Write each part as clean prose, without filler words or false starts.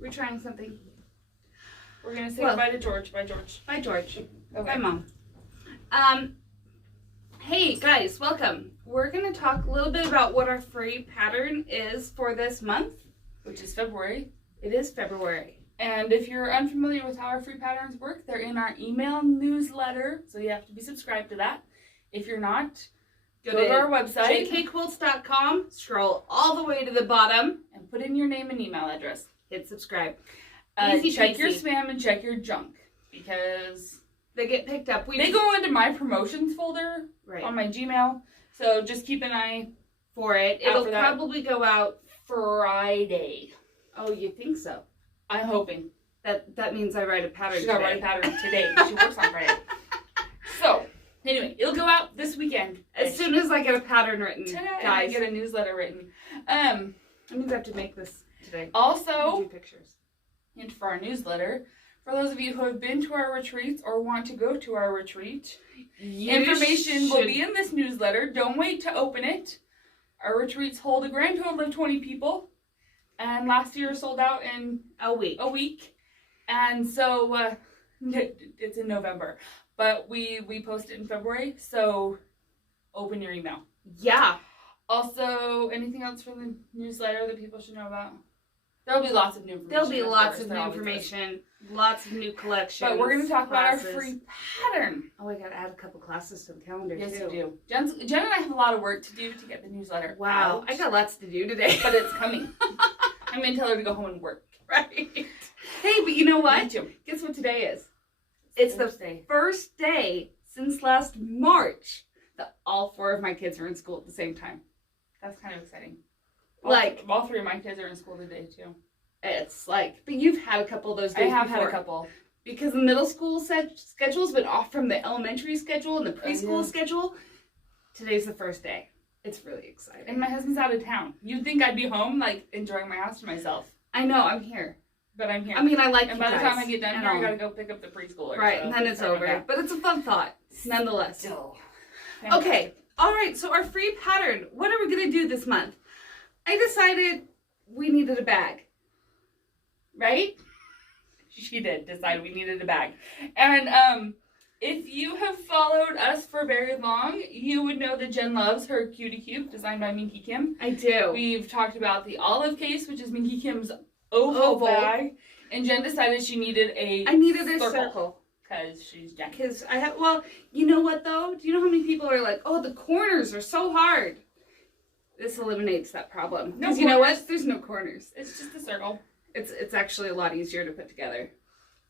We're trying something. We're going to say goodbye to George. Bye, George. Bye, George. Okay. Bye, Mom. Hey, guys, welcome. We're going to talk a little bit about what our free pattern is for this month. Which is February. It is February. And if you're unfamiliar with how our free patterns work, they're in our email newsletter, so you have to be subscribed to that. If you're not, go to our website, jkquilts.com, scroll all the way to the bottom, and put in your name and email address. hit subscribe. Check your spam and check your junk, because they get picked up. They go into my promotions folder on my Gmail, so just keep an eye for it. It'll probably go out Friday. Oh, you think so? I'm hoping. That means I write a pattern today. She's got to write a pattern today. She works on Friday. So, anyway, it'll go out this weekend. As soon as I get a pattern written, today, guys. I get a newsletter written. That means I have to make this today. Also, pictures. Hint for our newsletter. For those of you who have been to our retreats or want to go to our retreat, information will be in this newsletter. Don't wait to open it. Our retreats hold a grand total of 20 people. And last year sold out in a week. And so it's in November. But we post it in February, so open your email. Yeah. Also, anything else for the newsletter that people should know about? There'll be lots of new information. There'll be lots of new information, lots of new collections. But we're going to talk about our free pattern. Oh, I got to add a couple classes to the calendar, yes, too. Yes, you do. Jen and I have a lot of work to do to get the newsletter out. I got lots to do today. But it's coming. I'm going to tell her to go home and work. Right. Hey, but you know what? Me too. Guess what today is? It's the first day since last March that all 4 of my kids are in school at the same time. That's kind of exciting. All 3 of my kids are in school today, too. It's but you've had a couple of those days I have before. had a couple. Because the middle school schedule's been off from the elementary schedule and the preschool schedule. Today's the first day. It's really exciting. And my husband's out of town. You'd think I'd be home, enjoying my house to myself. I know, I'm here. But I'm here. I mean, I like and you by guys. the time I get done here, I gotta go pick up the preschooler. Right, and then it's over. But it's a fun thought, nonetheless. Still. Okay, all right, so our free pattern. What are we going to do this month? I decided we needed a bag. Right? She did decide we needed a bag. And if you have followed us for very long, you would know that Jen loves her Cutie Cube designed by Minky Kim. I do. We've talked about the olive case, which is Minky Kim's oval bag. And Jen decided she needed a circle. Because she's Jen. Because you know what though? Do you know how many people are like, oh, the corners are so hard? This eliminates that problem. Because you know what? There's no corners. It's just a circle. It's actually a lot easier to put together.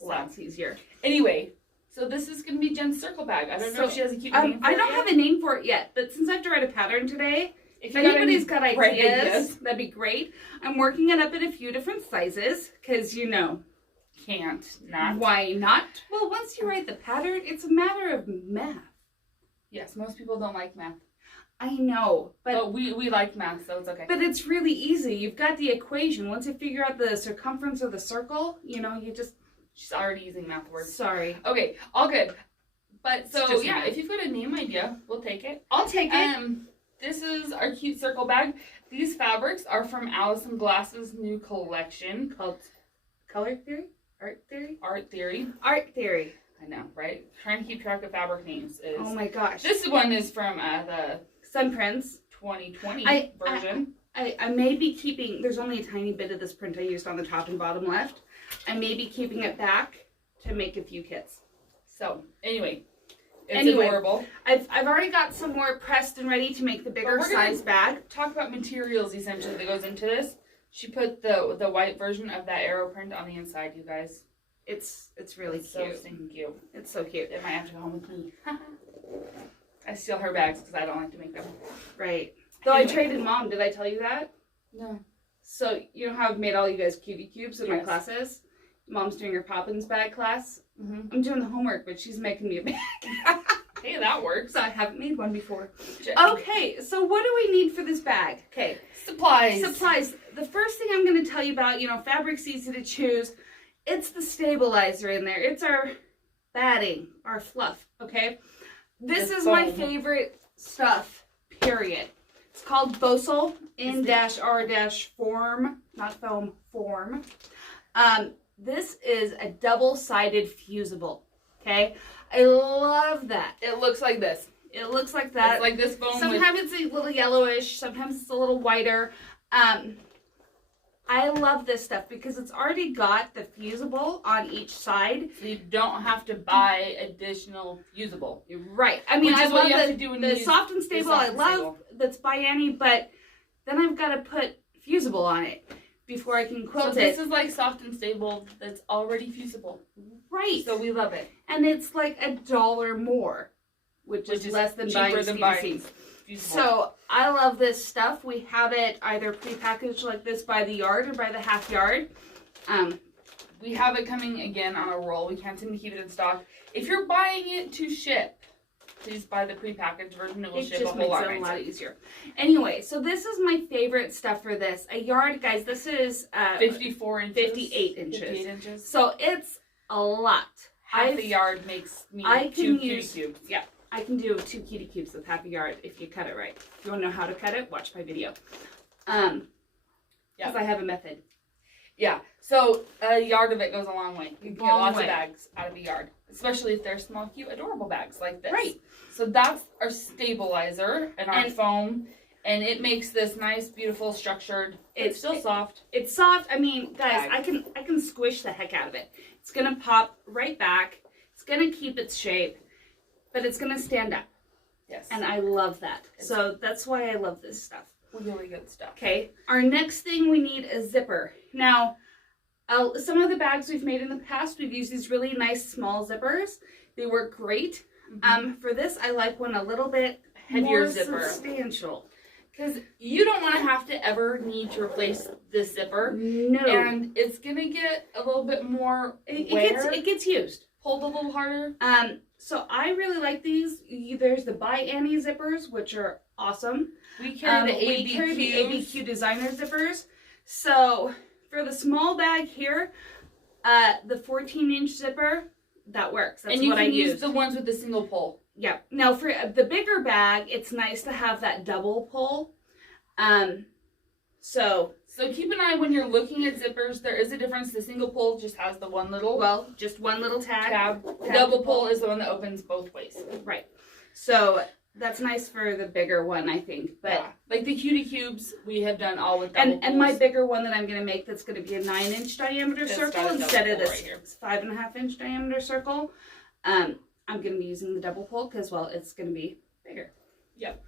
Lots easier. Anyway, so this is going to be Jen's circle bag. I don't know if she has a cute name for it. I don't have a name for it yet, but since I have to write a pattern today, if anybody's got ideas, that'd be great. I'm working it up in a few different sizes, because can't not. Why not? Well, once you write the pattern, it's a matter of math. Yes, most people don't like math. I know, but we like math, so it's okay. But it's really easy. You've got the equation. Once you figure out the circumference of the circle, She's already using math words. Sorry. Okay, all good. But so yeah, if you've got a name idea, we'll take it. I'll take it. This is our cute circle bag. These fabrics are from Allison Glass's new collection called Color Theory? Art Theory? Art Theory. Art Theory. I know, right? Trying to keep track of fabric names is... Oh my gosh. This one is from the Sun Prints 2020 version. I may be keeping... There's only a tiny bit of this print I used on the top and bottom left. I may be keeping it back to make a few kits. So, anyway, it's adorable. I've already got some more pressed and ready to make the bigger size bag. Talk about materials, essentially, that goes into this. She put the white version of that arrow print on the inside, you guys. It's really cute. So stinking cute. It's so cute. It might have to go home with me. I steal her bags because I don't like to make them. Right. Though I traded Mom. Did I tell you that? No. So, you know how I've made all you guys cutie cubes in my classes? Mom's doing her Poppins bag class. Mm-hmm. I'm doing the homework, but she's making me a bag. Hey, that works. I haven't made one before. Okay, so what do we need for this bag? Okay. Supplies. The first thing I'm going to tell you about, fabric's easy to choose. It's the stabilizer in there. It's our batting, our fluff, okay? This is my favorite stuff, period. It's called Bosal in-R-form, not foam, form. This is a double-sided fusible. Okay, I love that. It looks like this. It looks like that. It's like this foam. Sometimes it's a little yellowish. Sometimes it's a little whiter. I love this stuff because it's already got the fusible on each side. So you don't have to buy additional fusible. Right. I mean, I love the soft and stable. I love that's by Annie, but then I've got to put fusible on it before I can quilt it. So this is like soft and stable that's already fusible. Right. So we love it. And it's like $1 more, which is less than cheaper than buying fusible. So I love this stuff. We have it either prepackaged like this by the yard or by the half yard. We have it coming again on a roll. We can't seem to keep it in stock. If you're buying it to ship, please buy the prepackaged version. It will ship a whole lot nicer. It just makes it a lot easier. Anyway, so this is my favorite stuff for this. A yard, guys, this is 54 inches. 58 inches. 58 inches. So it's a lot. Half the yard makes me 2 cutie cubes. Yeah. I can do 2 cutie cubes with half a yard if you cut it right. If you want to know how to cut it, watch my video. Because I have a method. Yeah. So a yard of it goes a long way. You can get lots of bags out of a yard. Especially if they're small, cute, adorable bags like this. Right. So that's our stabilizer and our foam. And it makes this nice, beautiful, structured. It's still soft. It's soft. I mean, guys, I can squish the heck out of it. It's going to pop right back. It's going to keep its shape. But it's going to stand up. Yes. And I love that. So that's why I love this stuff. Really good stuff. Okay. Our next thing, we need a zipper. Now, some of the bags we've made in the past, we've used these really nice small zippers. They work great. Mm-hmm. For this, I like one a little bit heavier more zipper. Substantial. Because you don't want to have to ever need to replace this zipper. No. And it's going to get a little bit more wear. It gets used. Pulled a little harder. So I really like these. There's the By Annie zippers, which are awesome. We carry the ABQ designer zippers. So for the small bag here, the 14-inch zipper, that works. That's what I use. And you can use the ones with the single pull. Yeah. Now for the bigger bag, it's nice to have that double pull. So keep an eye when you're looking at zippers. There is a difference. The single pull just has the one little... Well, just one little tab. The double pull is the one that opens both ways. Right. So that's nice for the bigger one, I think. But yeah. Like the cutie cubes, we have done all with double pulls. And my bigger one that I'm going to make, that's going to be a 9-inch diameter circle instead of this 5.5-inch diameter circle. I'm going to be using the double pull because, well, it's going to be bigger. Yep.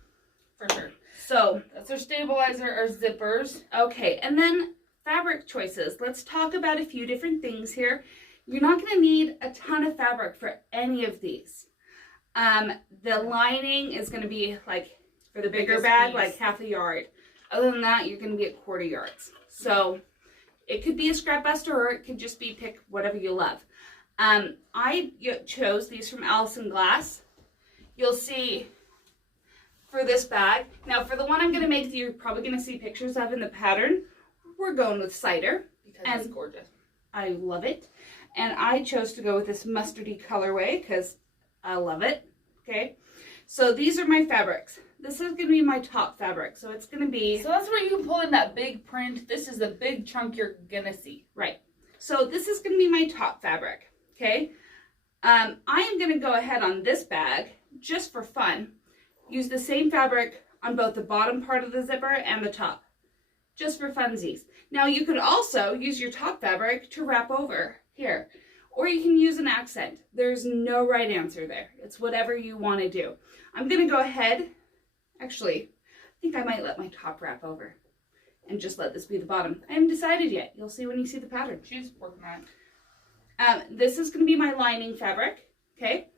For sure. So that's our stabilizer, our zippers. Okay, and then fabric choices. Let's talk about a few different things here. You're not going to need a ton of fabric for any of these. The lining is going to be like, for the bigger bag, like half a yard. Other than that, you're going to be at 1/4 yards. So it could be a scrap buster or it could just be pick whatever you love. I chose these from Allison Glass. You'll see for this bag. Now for the one I'm going to make that you're probably going to see pictures of in the pattern, we're going with cider. Because it's gorgeous. I love it. And I chose to go with this mustardy colorway because I love it. Okay. So these are my fabrics. This is going to be my top fabric. So it's going to be... So that's where you can pull in that big print. This is the big chunk you're going to see. Right. So this is going to be my top fabric. Okay. I am going to go ahead on this bag, just for fun, use the same fabric on both the bottom part of the zipper and the top. Just for funsies. Now you could also use your top fabric to wrap over here. Or you can use an accent. There's no right answer there. It's whatever you want to do. I'm going to go ahead. Actually, I think I might let my top wrap over. And just let this be the bottom. I haven't decided yet. You'll see when you see the pattern. She's working on it. This is going to be my lining fabric. Okay.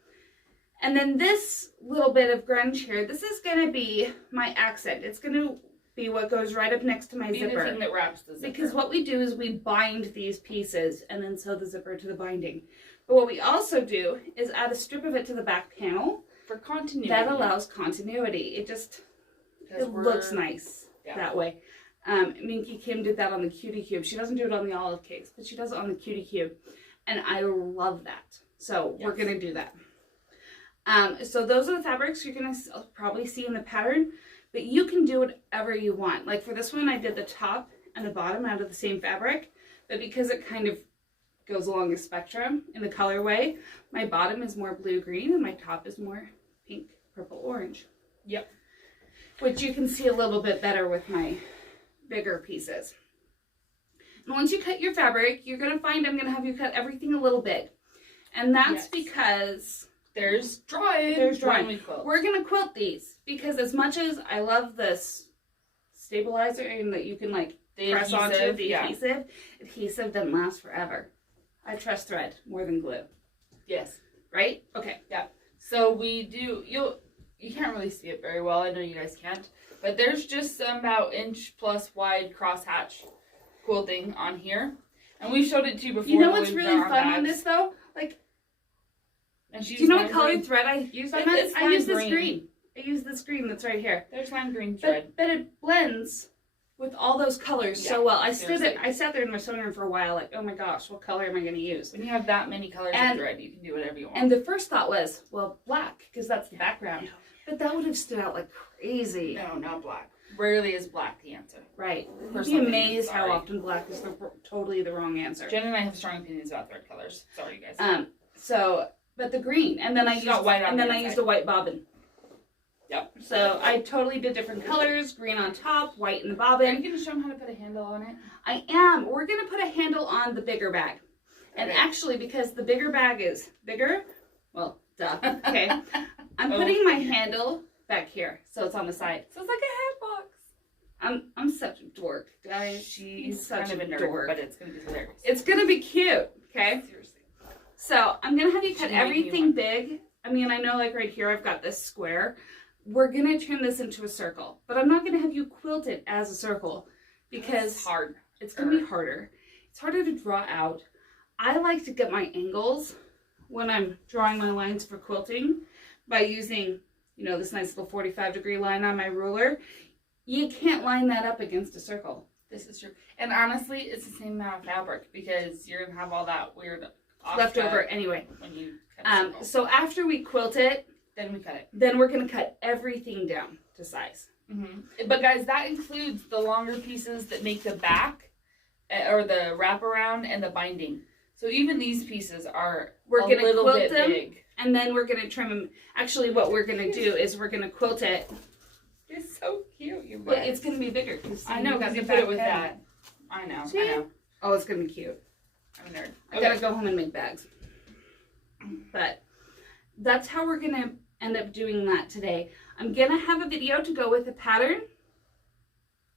And then this little bit of grunge here, this is going to be my accent. It's going to be what goes right up next to my zipper. The thing that wraps the zipper. Because what we do is we bind these pieces and then sew the zipper to the binding. But what we also do is add a strip of it to the back panel. For continuity. That allows continuity. It just looks nice that way. Minky Kim did that on the Cutie Cube. She doesn't do it on the olive cakes, but she does it on the Cutie Cube. And I love that. So we're going to do that. So those are the fabrics you're going to probably see in the pattern. But you can do whatever you want. Like for this one, I did the top and the bottom out of the same fabric. but because it kind of goes along a spectrum in the colorway, my bottom is more blue-green and my top is more pink, purple, orange. Yep. Which you can see a little bit better with my bigger pieces. And once you cut your fabric, you're going to find I'm going to have you cut everything a little bit. And that's because there's drawing. We're going to quilt these because as much as I love this stabilizer and that you can like press onto the adhesive doesn't last forever. I trust thread more than glue. Yes. Right? Okay. Yeah. So we do, you can't really see it very well. I know you guys can't. But there's just about inch plus wide crosshatch quilting on here. And we showed it to you before. You know what's really fun on this though? Like, and do you know what colored thread I use on this? I use this green. green. I use this green that's right here. There's lime green thread. But it blends with all those colors so well. I sat there in my sewing room for a while like, oh my gosh, what color am I going to use? When you have that many colors of thread, you can do whatever you want. And the first thought was, well, black, because that's the background. But that would have stood out like crazy. No, not black. Rarely is black the answer. Right. You'd be amazed how often black is totally the wrong answer. Jen and I have strong opinions about thread colors. Sorry, you guys. But the green, and then I used a white bobbin. Yep. So I totally did different colors, green on top, white in the bobbin. Are you going to show them how to put a handle on it? I am. We're going to put a handle on the bigger bag. And actually, because the bigger bag is bigger, well, duh. Okay. I'm putting my handle back here, so it's on the side. So it's like a hat box. I'm such a dork, guys. She's such kind of a nerd, dork. but it's going to be hilarious. It's going to be cute, okay? Seriously. So I'm going to have you cut everything big. I mean, I know like right here I've got this square. We're going to turn this into a circle, but I'm not going to have you quilt it as a circle because it's hard. It's going to be harder. It's harder to draw out. I like to get my angles when I'm drawing my lines for quilting by using, you know, this nice little 45-degree line on my ruler. You can't line that up against a circle. This is true. And honestly, it's the same amount of fabric because you're going to have all that weird leftover anyway. When you cut a so after we quilt it, then we cut it. Then we're going to cut everything down to size. Mm-hmm. But guys, that includes the longer pieces that make the back or the wraparound and the binding. So even these pieces are a little bit big. And then we're going to trim them. Actually, what we're going to do is we're going to quilt it. It's so cute, you guys. Well, it's going to be bigger. I know, because you put it with that. I know. Oh, it's going to be cute. I'm a nerd. I got to go home and make bags. But that's how we're going to end up doing that today. I'm going to have a video to go with the pattern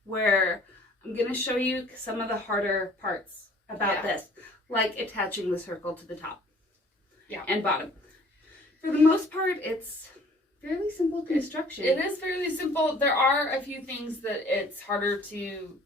where I'm going to show you some of the harder parts about this, like attaching the circle to the top and bottom. For the most part, it's fairly simple construction. It is fairly simple. There are a few things that it's harder to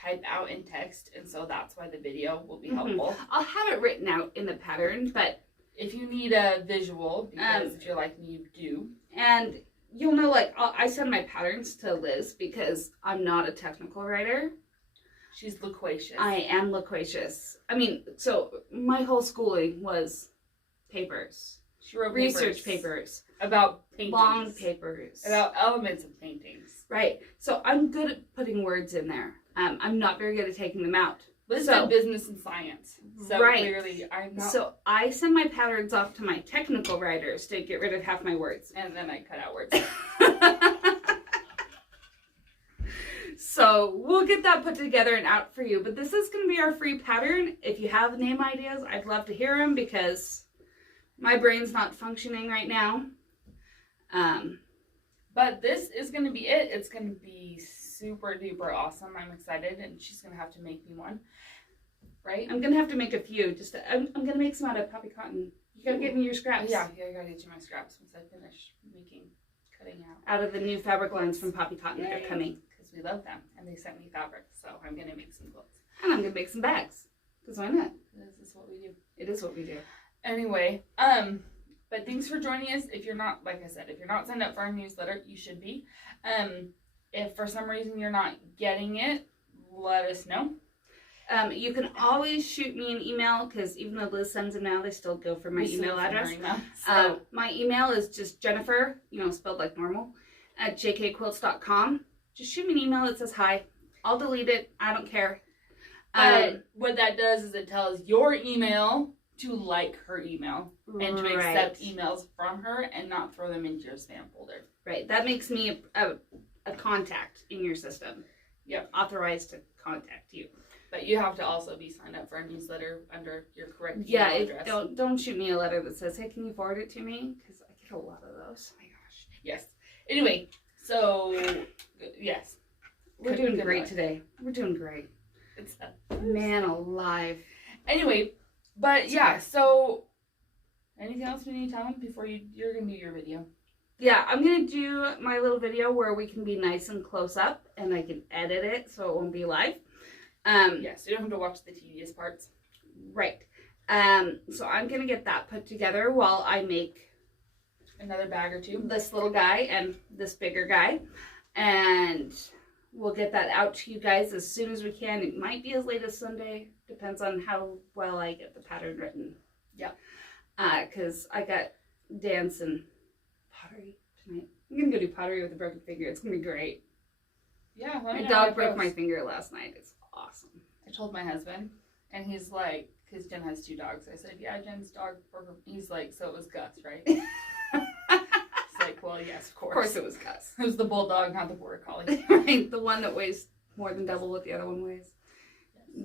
type out in text, and so that's why the video will be helpful. I'll have it written out in the pattern, but if you need a visual, because if you're like me, you do. And you'll know, like, I send my patterns to Liz because I'm not a technical writer. She's loquacious. I am loquacious. I mean, so my whole schooling was papers. She wrote research papers. About paintings. Long papers. About elements of paintings. Right. So I'm good at putting words in there. I'm not very good at taking them out. Liz did business and science. So clearly I'm not. So I send my patterns off to my technical writers to get rid of half my words. And then I cut out words. So we'll get that put together and out for you. But this is going to be our free pattern. If you have name ideas, I'd love to hear them because my brain's not functioning right now. But this is going to be it. It's going to be super duper awesome. I'm excited, and she's going to have to make me one. Right? I'm going to have to make a few. I'm going to make some out of poppy cotton. You got to get me your scraps. Yeah, I got to get you my scraps once I finish cutting out. Out of the new fabric lines from Poppy Cotton that are coming. Because we love them, and they sent me fabric, so I'm going to make some quilts. And I'm going to make some bags. Because why not? This is what we do. It is what we do. Anyway, but thanks for joining us. If you're not, like I said, if you're not signed up for our newsletter, you should be. If for some reason you're not getting it, let us know. You can always shoot me an email because even though Liz sends them now, they still go for my email address. My email is just Jennifer, spelled like normal, at jkquilts.com. Just shoot me an email that says hi. I'll delete it. I don't care. But what that does is it tells your email to like her email and to accept emails from her and not throw them into your spam folder. Right. That makes me a contact in your system. Yep. Authorized to contact you. But you have to also be signed up for a newsletter under your correct email address. Don't shoot me a letter that says, hey, can you forward it to me? Because I get a lot of those. Oh my gosh. Yes. Anyway, so, yes. We're doing great today. We're doing great. It's man alive. Anyway, but yeah, so anything else we need to tell them before you're going to do your video? Yeah, I'm going to do my little video where we can be nice and close up and I can edit it so it won't be live. Yes, you don't have to watch the tedious parts. Right. So I'm going to get that put together while I make another bag or two. This little guy and this bigger guy. And we'll get that out to you guys as soon as we can. It might be as late as Sunday. Depends on how well I get the pattern written. Yep. Because I got dance and pottery tonight. I'm going to go do pottery with a broken finger. It's going to be great. Yeah. My dog broke my finger last night. It's awesome. I told my husband, and he's like, because Jen has 2 dogs. I said, yeah, Jen's dog broke her. He's like, so it was Gus, right? It's like, well, yes, of course. Of course it was Gus. It was the bulldog, not the border collie. Right, the one that weighs more than double what the other one weighs.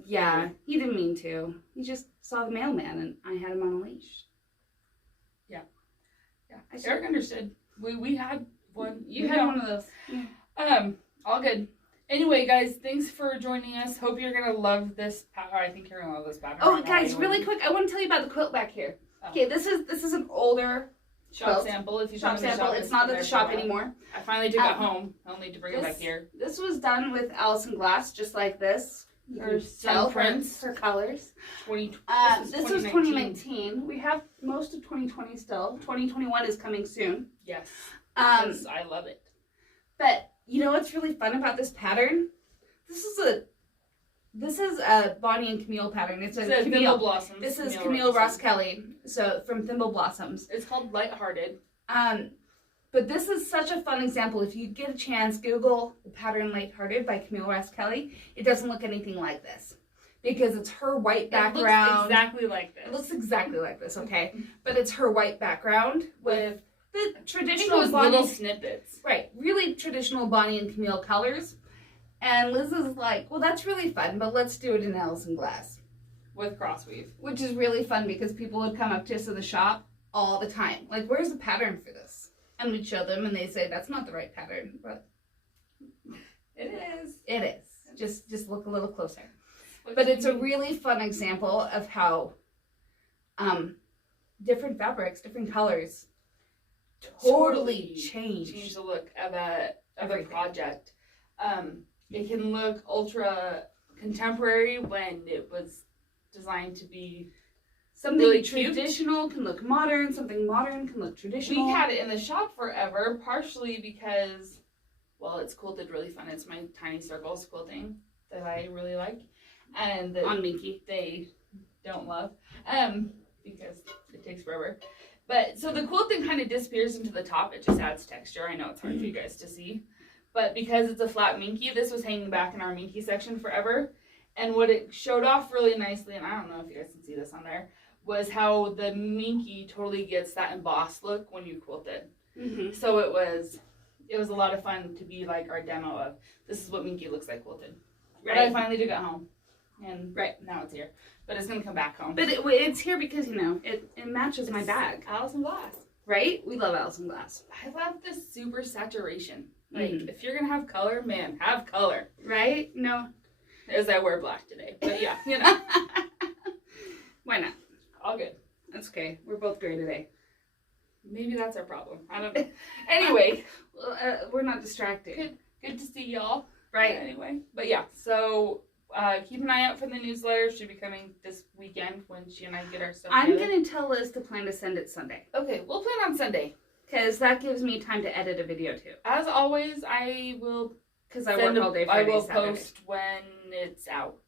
Yeah, he didn't mean to. He just saw the mailman, and I had him on a leash. Yeah. Yeah. Eric understood. We had one. You had one of those. Yeah. All good. Anyway, guys, thanks for joining us. Hope you're going to love this pattern. I think you're going to love this pattern. Oh, guys, really quick, I want to tell you about the quilt back here. Oh. Okay, this is an older shop sample. If you shop sample, it's not at the shop anymore. I finally took it home. I'll need to bring it back here. This was done with Allison Glass, just like this. Her sun prints, her colors. This was 2019. We have most of 2020 still. 2021 is coming soon. Yes. I love it. But you know what's really fun about this pattern? This is a Bonnie and Camille pattern. It's a Thimble Blossoms. This is Camille Ross Kelly, so from Thimble Blossoms. It's called Lighthearted. But this is such a fun example. If you get a chance, Google the pattern Lighthearted by Camille Ross Kelly. It doesn't look anything like this because it's her white background. It looks exactly like this. It looks exactly like this, okay? But it's her white background with the traditional little snippets. Right, really traditional Bonnie and Camille colors. And Liz is like, well, that's really fun, but let's do it in Allison Glass. With crossweave. Which is really fun because people would come up to us in the shop all the time. Like, where's the pattern for this? And we'd show them and they'd say, that's not the right pattern. But it is. It is. Just look a little closer. But it's a really fun example of how different fabrics, different colors totally change the look of a project. It can look ultra contemporary when it was designed to be something really traditional can look modern, something modern can look traditional. We had it in the shop forever, partially because, well, it's quilted really fun. It's my tiny circles quilting that I really like. And on Minky, they don't love because it takes forever. But so the quilting kind of disappears into the top. It just adds texture. I know it's hard for you guys to see. But because it's a flat Minky, this was hanging back in our Minky section forever. And what it showed off really nicely, and I don't know if you guys can see this on there, was how the Minky totally gets that embossed look when you quilt it. Mm-hmm. So it was a lot of fun to be like our demo of this is what Minky looks like quilted. Right. But I finally took it home. And now it's here. But it's going to come back home. But it's here because, you know, it matches my bag. Allison Glass. Right? We love Allison Glass. I love this super saturation. Like, if you're going to have color, man, have color. Right? No. As I wear black today. But yeah, you know. Why not? All good. That's okay. We're both gray today. Maybe that's our problem. I don't know. Anyway. We're not distracted. Good to see y'all. Right. Anyway. But yeah, so keep an eye out for the newsletter. It should be coming this weekend when she and I get our stuff together. I'm going to tell Liz to plan to send it Sunday. Okay, we'll plan on Sunday. Because that gives me time to edit a video too. As always, I will... Because I work all day Friday, I will Saturday. post when it's out.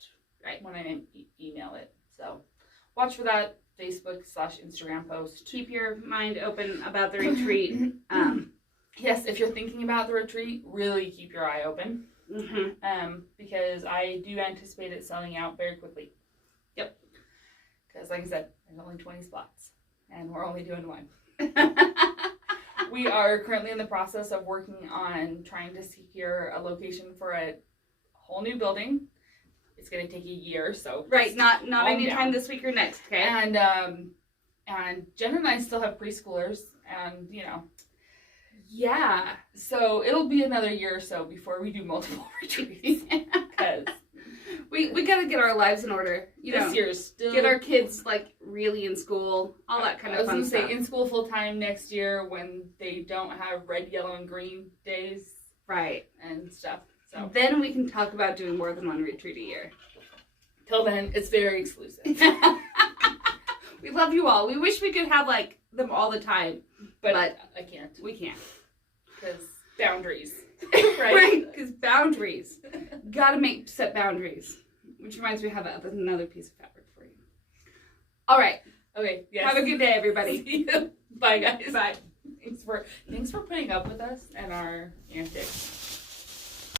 Right. When I email it. So watch for that Facebook/Instagram post. Keep your mind open about the retreat. Yes, if you're thinking about the retreat, really keep your eye open. Because I do anticipate it selling out very quickly. Yep. Because like I said, there's only 20 spots, and we're only doing one. We are currently in the process of working on trying to secure a location for a whole new building. It's going to take a year, so right, not anytime this week or next, okay? And Jen and I still have preschoolers, and yeah, so it'll be another year or so before we do multiple retreats. Because we got to get our lives in order. This year is still get our kids like really in school, all that kind of fun stuff. I was gonna say in school full time next year when they don't have red, yellow, and green days, right, and stuff. So then we can talk about doing more than one retreat a year. Till then, it's very exclusive. We love you all. We wish we could have like them all the time, but I can't. We can't because boundaries, right? Because boundaries. Gotta set boundaries. Which reminds me, I have another piece of fabric for you. All right. Okay. Yes. Have a good day, everybody. See you. Bye, guys. Bye. Thanks for putting up with us and our antics.